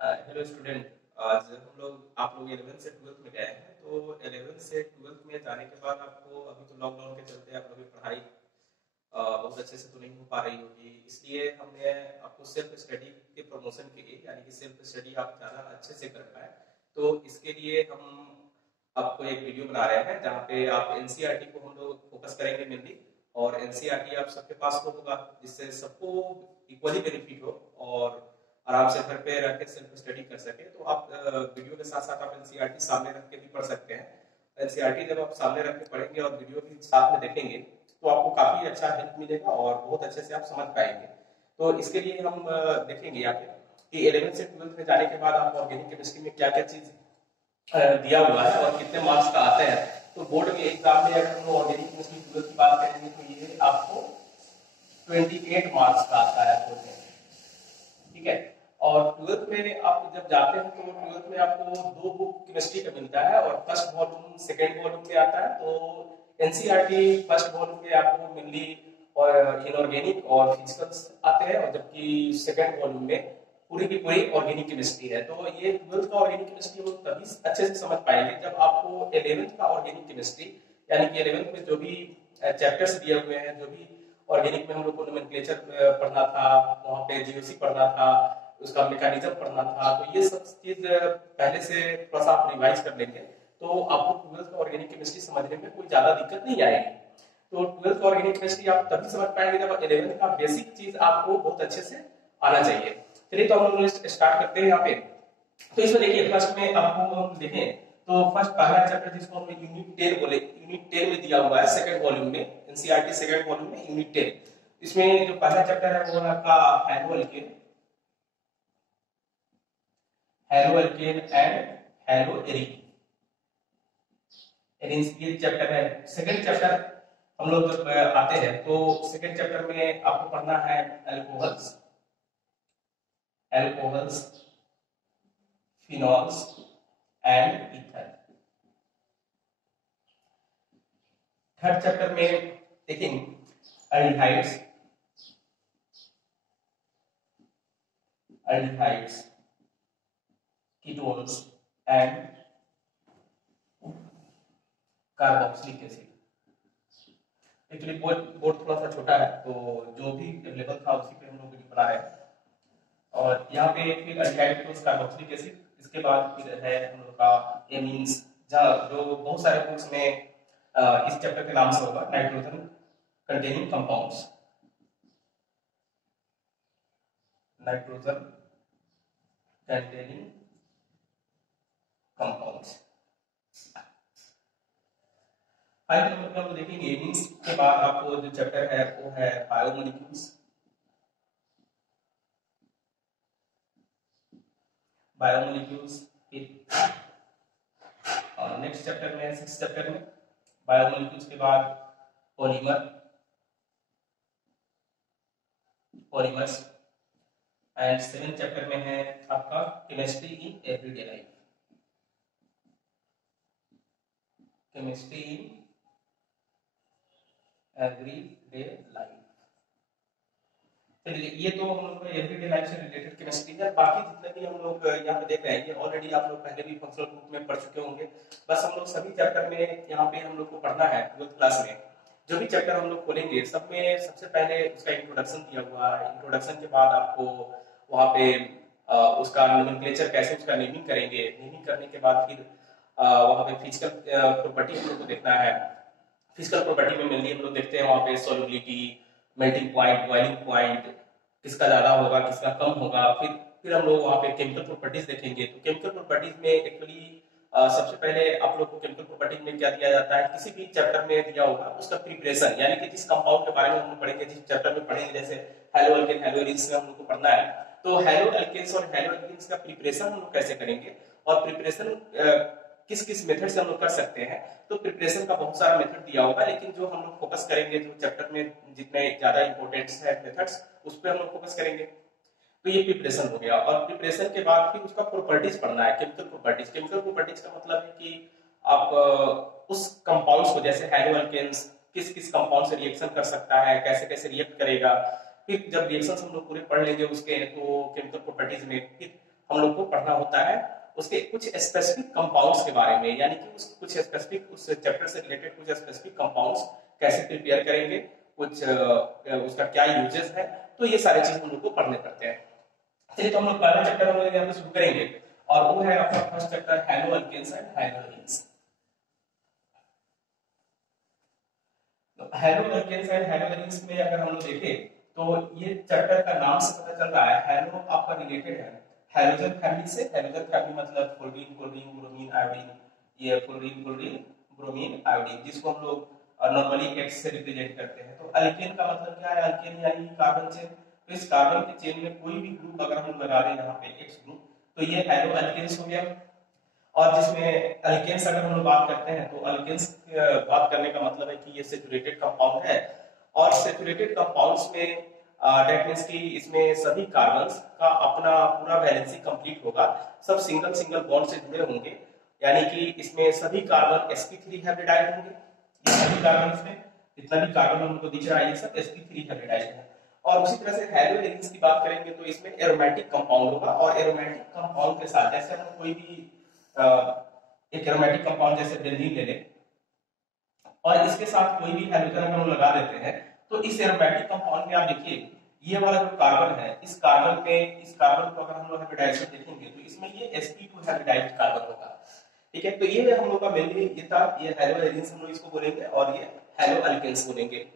Hello student. आज हम लोग आप लोग 11th से 12th में गए हैं। तो 11th से 12th में जाने के बाद आपको अभी तो लॉकडाउन के चलते आप लोगों की पढ़ाई बहुत अच्छे से तो नहीं हो पा रही होगी, इसलिए हमने आपको सेल्फ स्टडी के प्रमोशन के लिए, यानी कि सेल्फ स्टडी आप ज़्यादा अच्छे से कर पाए, तो इसके लिए हम आपको एक वीडियो बना रहे हैं जहाँ पे आप एनसीईआरटी को हम लोग फोकस करेंगे मेनली। और एनसीईआरटी आप सबके पास तो होगा, जिससे सबको इक्वली बेनिफिट हो और आराम से घर पे रह के सेल्फ स्टडी कर सके। तो आप वीडियो के साथ साथ आप एनसीईआरटी सामने रख के भी पढ़ सकते हैं। एनसीईआरटी जब आप सामने रख के पढ़ेंगे और वीडियो भी साथ में देखेंगे तो आपको काफी अच्छा हेल्प मिलेगा और बहुत अच्छे से आप समझ पाएंगे। तो इसके लिए हम देखेंगे यहाँ पे कि 11th से 12th में जाने के बाद आप ऑर्गेनिक केमिस्ट्री में क्या क्या चीज दिया हुआ है और कितने मार्क्स का आता है। तो बोर्ड के एग्जाम में अगर हम ऑर्गेनिक केमिस्ट्री 12th की बात करेंगे तो ये आपको 28 मार्क्स का आता है बोर्ड में, ठीक है। और 12th में आप जब जाते हैं तो 12th में आपको दो बुक केमिस्ट्री का मिलता है और फर्स्ट वॉल्यूम सेकेंड वॉल्यूम में आता है। तो एनसीईआरटी फर्स्ट वॉल्यूम में आपको मेनली और इनऑर्गेनिक और फिजिकल्स आते हैं, और जबकि सेकेंड वॉल्यूम में पूरी की पूरी ऑर्गेनिक केमिस्ट्री है। तो ये 12th का ऑर्गेनिक केमिस्ट्री हम तभी अच्छे से समझ पाएंगे जब आपको 11th का ऑर्गेनिक केमिस्ट्री, यानी कि 11th में जो भी चैप्टर्स दिए हुए हैं, जो भी ऑर्गेनिक में हम लोग को नोमेनक्लेचर पढ़ना था, वहाँ पे जीओसी पढ़ना था, उसका मैकेनिज्म पढ़ना था, तो ये सब चीज पहले से थोड़ा सा आप रिवाइज कर लेंगे तो आपको 12th का ऑर्गेनिक केमिस्ट्री समझने में कोई ज्यादा दिक्कत नहीं आएगी। तो 12th का ऑर्गेनिक केमिस्ट्री आप तभी समझ पाएंगे जब 11th का बेसिक चीज आपको बहुत अच्छे से आना चाहिए। चलिए तो हम लोग स्टार्ट करते हैं यहाँ पे। तो इसमें देखिए फर्स्ट में आपको हम देखें तो फर्स्ट पहला चैप्टर जिसको हम यूनिट 10 बोले, यूनिट 10 में दिया हुआ है सेकंड वॉल्यूम में, एनसीईआरटी सेकंड वॉल्यूम में यूनिट 10। इसमें जो पहला चैप्टर है वो है आपका haloalkane, haloalkane and haloarene, ये चैप्टर है। सेकंड चैप्टर हम लोग जब आते हैं तो सेकंड चैप्टर में आपको पढ़ना है alcohols, alcohols, phenols and ether. Third chapter में देखेंगे aldehydes, aldehydes, ketones and carboxylic acid. Actually board थोड़ा सा छोटा है तो जो भी अवेलेबल था उसी पे हम लोग वीडियो बना रहे हैं। और यहाँ पे फिर अल्डिहाइड कीटोन्स कार्बोक्सिलिक एसिड, इसके बाद फिर है हम लोग का एमीन्स, जहाँ जो बहुत सारे बुक्स में इस चैप्टर के नाम से होगा, nitrogen containing compounds, nitrogen containing compounds. Final number हम देखेंगे एमीन्स के बाद आपको जो चैप्टर है वो है बायोमोलिक्यूल्स, बायोमोलिक्यूल्स। और नेक्स्ट चैप्टर में सिक्स चैप्टर में बायोमोलिक्यूल्स के बाद polymer, polymers. And seventh chapter में है आपका chemistry in everyday life, chemistry in everyday life. चलिए ये तो हम लोग एवरीडे लाइफ से रिलेटेड केमिस्ट्री है। बाकी जितने भी हम लोग यहाँ पे देख रहे हैं ये ऑलरेडी आप लोग पहले भी फंक्शनल ग्रुप में पढ़ चुके होंगे। बस हम लोग सभी चैप्टर में यहाँ पे हम लोग को पढ़ना है 12th क्लास में। जो भी चैप्टर हम लोग खोलेंगे सब में सबसे पहले उसका इंट्रोडक्शन दिया हुआ है। इंट्रोडक्शन के बाद आपको वहाँ पे उसका नोमेनक्लेचर कैसे उसका नेमिंग करेंगे, नेमिंग करने के बाद फिर वहाँ पे फिजिकल प्रॉपर्टी हम लोग को देखना है। फिजिकल प्रॉपर्टी में मेनली हम लोग देखते हैं वहाँ पे solubility, melting point, boiling point, किसका ज्यादा होगा किसका कम होगा। फिर हम लोग वहाँ पे केमिकल प्रॉपर्टीज देखेंगे। तो केमिकल प्रॉपर्टीज में एक्चुअली सबसे पहले आप लोग को केमिकल प्रॉपर्टीज में क्या दिया जाता है, किसी भी चैप्टर में दिया होगा उसका प्रिपरेशन, यानी कि जिस कंपाउंड के बारे में हम लोग पढ़ेंगे, जिस चैप्टर में पढ़ेंगे, जैसे हैलो एल्केन, हैलो एरिन्स में हम लोग को पढ़ना है, तो हैलो एल्केन्स और हैलो एरिन्स का प्रिपरेशन हम लोग कैसे करेंगे और प्रिपरेशन किस किस मेथड से हम लोग कर सकते हैं। तो प्रिपरेशन का बहुत सारा मेथड दिया होगा, लेकिन जो हम लोग फोकस करेंगे, जो चैप्टर में जितने ज्यादा इंपॉर्टेंट है मेथड्स, उस पर हम लोग फोकस करेंगे। तो ये प्रिपरेशन हो गया। और प्रिपरेशन के बाद फिर उसका प्रॉपर्टीज पढ़ना है, केमिकल प्रॉपर्टीज। केमिकल प्रॉपर्टीज का मतलब है कि आप उस कंपाउंड्स को, जैसे हैलो एल्केन्स किस किस कंपाउंड से रिएक्शन कर सकता है, कैसे कैसे रिएक्ट करेगा। फिर जब रिएक्शन हम लोग पूरे पढ़ लेंगे उसके तो केमिकल प्रॉपर्टीज में, फिर हम लोग को पढ़ना होता है उसके कुछ स्पेसिफिक कंपाउंड्स के बारे में, यानी कि कुछ स्पेसिफिक उस चैप्टर से रिलेटेड कुछ स्पेसिफिक कंपाउंड्स कैसे प्रिपेयर करेंगे, कुछ उसका क्या यूजेस है, तो ये सारी चीज हम लोग को पढ़ने पड़ते हैं। चलिए तो हम लोग पहला चैप्टर हम लोग यहाँ पे शुरू करेंगे और वो है आपका first chapter haloalkanes and haloarenes. Haloalkanes and haloarenes में अगर हम लोग देखें तो ये चैप्टर का नाम से पता चल रहा है हैलो आपका रिलेटेड है हैलोजन फैमिली से। हैलोजन फैमिली मतलब फ्लोरीन क्लोरीन ब्रोमीन आयोडीन, ये फ्लोरीन क्लोरीन ब्रोमीन आयोडीन जिसको हम लोग नॉर्मली एक्स से रिप्रेजेंट करते हैं। तो अल्केन का मतलब क्या है, अल्केन यानी कार्बन चेन। तो इस कार्बन के चेन में कोई भी ग्रुप अगर हम लगा दें यहाँ पे एक्स ग्रुप तो ये हैलो अल्केन्स हो गया। और जिसमें अल्केन्स अगर हम लोग बात करते हैं तो अल्केन्स बात करने का मतलब है कि ये सैचुरेटेड कंपाउंड है और सैचुरेटेड कंपाउंड्स में डेट मींस कि इसमें सभी कार्बन्स का अपना पूरा वैलेंसी कंप्लीट होगा, सब सिंगल सिंगल बॉन्ड से जुड़े होंगे, यानी कि इसमें सभी कार्बन sp3 हाइब्रिडाइज होंगे। ये सभी कार्बन इसमें जितना भी कार्बन हमको दिख रहा है ये सब sp3 हाइब्रिडाइज है। और उसी तरह से हैलो एल्कीन्स की बात करेंगे तो इसमें एरोमेटिक कंपाउंड होगा और एरोमेटिक कंपाउंड के साथ जैसे हम कोई भी एक एरोमेटिक कंपाउंड जैसे बेंजीन ले लें और इसके साथ कोई भी हाइड्रोजन हम लगा देते हैं तो इस एरोमेटिक कंपाउंड में आप देखिए ये वाला जो कार्बन है इस कार्बन को अगर हम लोग हाइब्रिडाइजेशन देखेंगे तो इसमें ये sp2 हाइब्रिडाइज्ड कार्बन होगा। ठीक है, तो ये हम लोग का मेनली ये था, ये हैलो एल्कीन्स हम लोग इसको बोलेंगे और ये हैलो अल्केन्स बोलेंगे।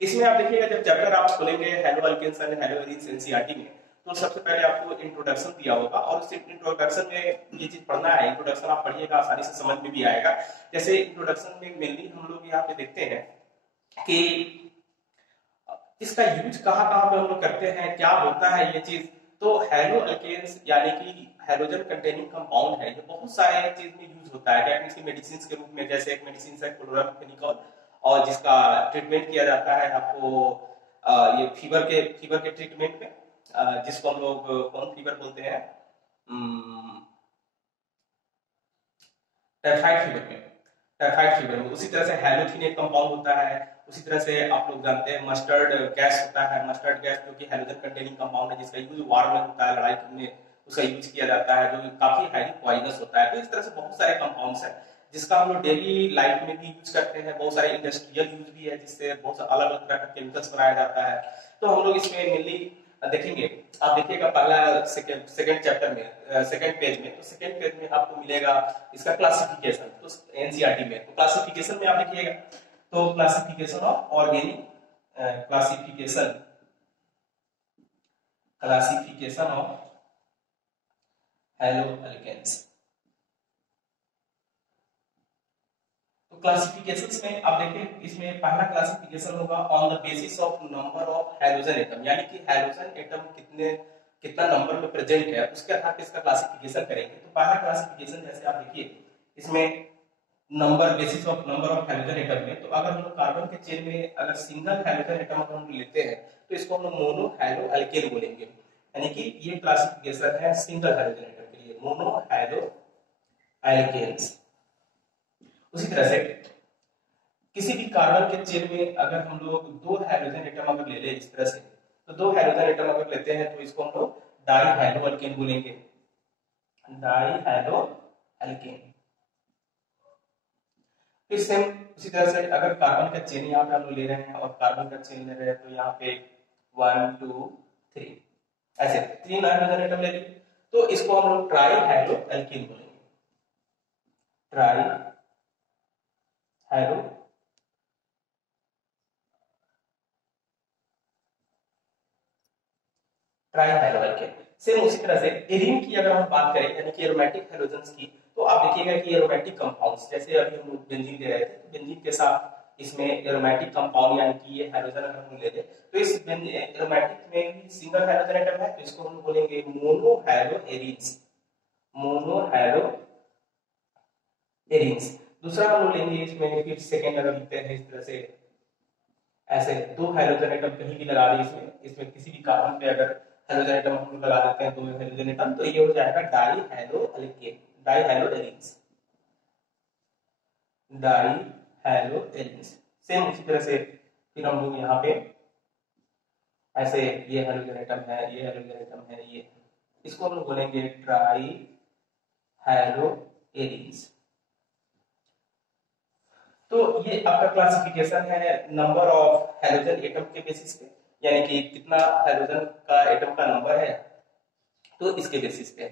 इसमें आप देखिएगा जब चैप्टर आप खोलेंगे haloalkanes and haloarenes NCERT में तो सबसे पहले आपको इंट्रोडक्शन दिया होगा और उस इंट्रोडक्शन में ये चीज पढ़ना है। इंट्रोडक्शन आप पढ़िएगा आसानी से समझ में भी आएगा। जैसे इंट्रोडक्शन में मेनली हम लोग यहाँ पे देखते हैं कि इसका यूज कहाँ पे हम लोग करते हैं, क्या होता है ये चीज। तो हैलो अल्केन्स यानी कि हाइड्रोजन कंटेनिंग कंपाउंड है, ये बहुत सारे चीज में यूज होता है। डेट मींस की मेडिसिन के रूप में, जैसे एक मेडिसिन है क्लोराम्फेनिकोल और जिसका ट्रीटमेंट किया जाता है आपको ये फीवर के ट्रीटमेंट में, जिसको हम लोग कौन फीवर बोलते हैं, टाइफाइड फीवर में। उसी तरह से हैलोथिन एक कंपाउंड होता है। उसी तरह से आप लोग जानते हैं मस्टर्ड गैस होता है, मस्टर्ड गैस जो कि हाइड्रोजन कंटेनिंग कंपाउंड है जिसका यूज वार में होता है, लड़ाई में उसका यूज किया जाता है जो कि काफी हाईली पॉइजनस होता है। तो इस तरह से बहुत सारे कंपाउंड्स हैं जिसका हम लोग डेली लाइफ में भी यूज करते हैं, बहुत सारे इंडस्ट्रियल यूज भी है जिससे बहुत अलग अलग तरह का केमिकल्स बनाया जाता है। तो हम लोग इसमें मेनली देखेंगे, आप देखिएगा पहला सेकंड चैप्टर में सेकंड पेज में, तो सेकंड पेज में आपको मिलेगा इसका क्लासिफिकेशन। तो एनसीईआरटी में तो क्लासिफिकेशन में आप देखिएगा तो classification of organic classification of haloalkanes. तो क्लासिफिकेशंस में आप देखें इसमें पहला क्लासिफिकेशन होगा on the basis of number of hydrogen atom, यानी कि हाइड्रोजन एटम कितना नंबर में प्रेजेंट है उसके आधार पर इसका क्लासिफिकेशन करेंगे। तो पहला क्लासिफिकेशन जैसे आप देखिए इसमें number basis of number of hydrogen atom में, तो अगर हम लोग कार्बन के चेन में अगर सिंगल हाइड्रोजन एटम अगर हम लेते हैं तो इसको हम लोग मोनो हैलो अल्केन बोलेंगे, यानी कि ये क्लासिफिकेशन है सिंगल हाइड्रोजन एटम के लिए, मोनो हैलो अल्केन्स। उसी तरह से किसी भी कार्बन के चेन में अगर हम लोग दो हाइड्रोजन एटम अगर ले ले इस तरह से, तो दो हाइड्रोजन एटम अगर लेते हैं तो इसको हम लोग डाई हैलो अल्केन बोलेंगे, डाई हैलो अल्केन। फिर सेम उसी तरह से अगर कार्बन का चेन यहाँ पे हम लोग ले रहे हैं और कार्बन का चेन ले रहे हैं तो यहाँ पे 1 2 3 ऐसे 3 हाइड्रोजन एटम ले लिए तो इसको हम लोग ट्राई हैलो अल्केन बोलेंगे, ट्राई हैलो अल्केन। सेम उसी तरह से एरीन की अगर हम बात करें यानी कि एरोमेटिक हाइड्रोजन्स की, तो आप देखिएगा कि एरोमेटिक कंपाउंड्स जैसे अभी हम लोग बेंजीन ले रहे थे तो बेंजीन के साथ इसमें एरोमेटिक कंपाउंड यानी कि ये हाइड्रोजन अगर हम ले लें तो इस एरोमेटिक में भी सिंगल हाइड्रोजन एटम है तो इसको हम बोलेंगे mono hello arenes, mono hello arenes. दूसरा हम लोग लेंगे इसमें फिर सेकंड अगर लिखते हैं इस तरह से ऐसे दो हाइड्रोजन एटम कहीं भी लगा दें इसमें किसी भी कार्बन पे अगर हाइड्रोजन एटम हम लोग लगा देते हैं दो हाइड्रोजन एटम तो ये हो जाएगा dihaloalkane, dihaloarenes, dihaloarenes. Same उसी तरह से फिर हम लोग यहाँ पे ऐसे ये हाइड्रोजन एटम है, ये हाइड्रोजन एटम है, ये इसको हम लोग बोलेंगे ट्राई हैलो एरीज। तो ये आपका क्लासिफिकेशन है नंबर ऑफ हैलोजन एटम के बेसिस पे, यानी कि कितना हैलोजन का एटम का नंबर है तो इसके बेसिस पे।